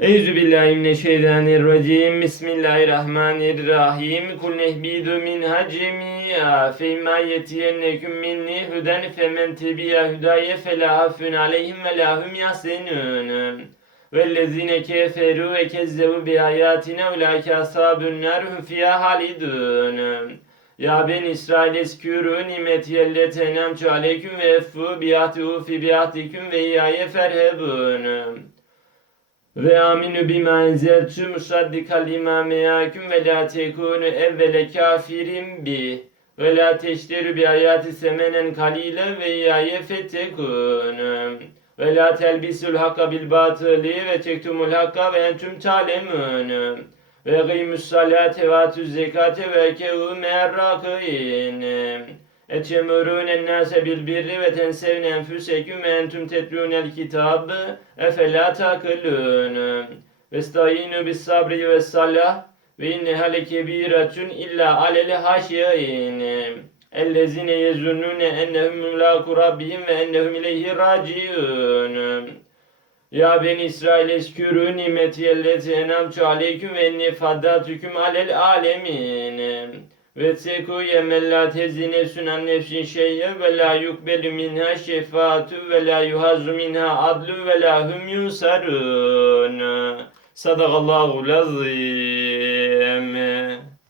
Eyzu billahi mineşşeytanirracim. Bismillahirrahmanirrahim. Kul nehbidu min hacemiya. Feyma yetiyenneküm minni huden femen tebiya hüdaye felâ hafün aleyhim ve lahum yahsenûn. Vellezine keferu ve kezzebu bi ayatina ulaike ashabun nar hum fiha halidun. Ya ben İsrail eskürü nimeti ellete enemtu aleyküm ve effu biatihu fi biatikum ve iyaye ferhebun. Ve aminu bima enzeltu musaddikal lima meyakum ve la tekunu evvele kafirin bi. Ve la teşteru bi ayati semenen kalile ve iyaye fettekun ve la telbisul hakka bil batıli ve tektumul hakka ve entüm talemun. Ve gıymus salate ve atuz zekate ve kevu merrakin Etemurun ennase bil birri ve tensevne enfüseküm ve entüm tetlûnel kitab efela takılûn. Vestayinu bis sabri ve salah ve inneha lekebiratun illa alel haşiyin. Ellezine yezunnune ennehum mulâku rabbihim ve ennehum ileyhi raciun. Ya ben İsrail eskürü nimeti elleti enamtu aleyküm ve enni faddatukum alel alemin. Ve teku yemen la tezi nefsün an nefsin şeyye ve la yukbelu minha şefaatu ve la yuhazzu minha adlu ve la hum yunsarun. Sadakallahu lazim.